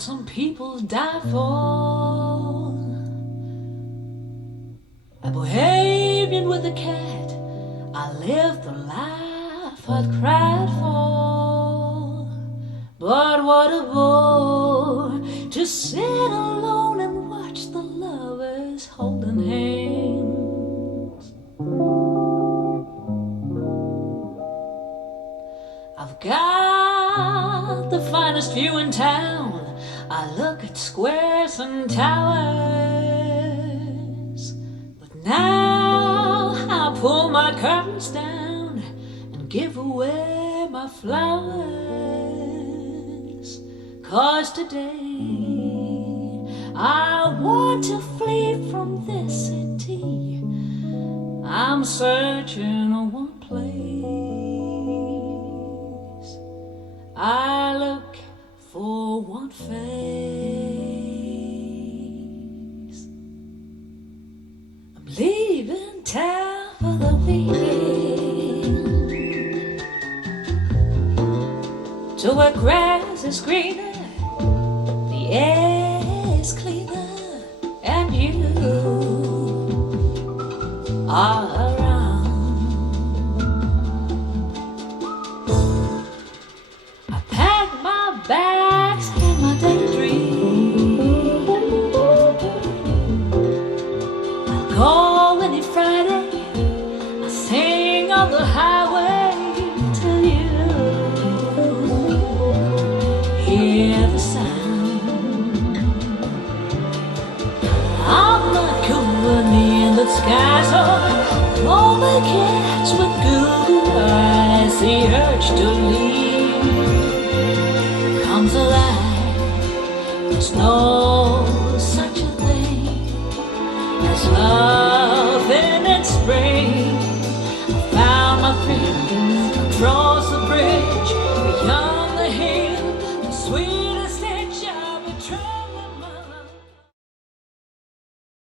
that some people die for. A Bohemian with a cat, I lived the life I'd cried for. But what a bore to sit alone and watch the lovers holding hands. I've got the finest view in town. I look at squares and towers. But now I pull my curtains down and give away my flowers. 'Cause today I want to flee from this city. I'm searching on one place. I look for one face. I'm leaving town for the weekend, to where grass is greener, the air is cleaner, and you are around. I pack my bags and my daydream. I'll call any Friday, I sing on the highway till you hear the sound. I'm not going in the sky, so only cats with good eyes, the urge to leave comes alive. There's no such a thing as love.